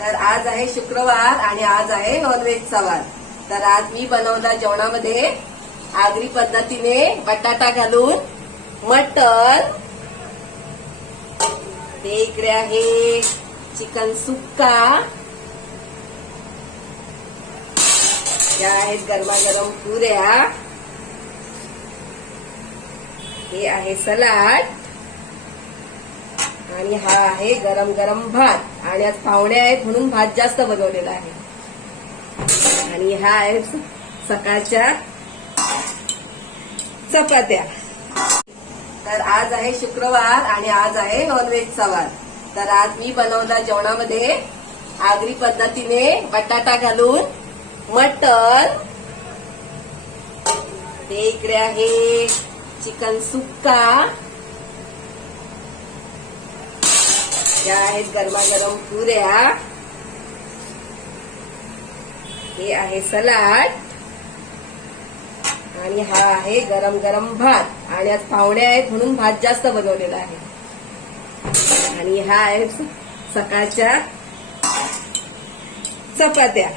तर आज आहे शुक्रवार आणि आज आहे नॉनव्हेजचा वार. तर आज मी बनवला जेवणामध्ये आगरी पद्धतीने बटाटा घालून मटण. ते इकडे आहे चिकन सुक्का. या आहेत गरमागरम पुऱ्या. हे आहे सलाड आणि हा आहे गरम गरम भात. आणि आज पाहुणे आहेत म्हणून भात जास्त बनवलेला आहे. आणि हा आहे सकाळच्या चपात्या. तर आज आहे शुक्रवार आणि आज आहे नॉनव्हेजचा वार. तर आज मी बनवला जेवणामध्ये आगरी पद्धतीने बटाटा घालून मटण. ते इकडे आहे चिकन सुक्का. या आहेत गरमागरम पुऱ्या. हे आहे सलाड आणि हा आहे गरम गरम भात. आणि आज पाहुणे आहेत म्हणून भात जास्त बनवलेला आहे. आणि हा आहे सकाळच्या चपात्या.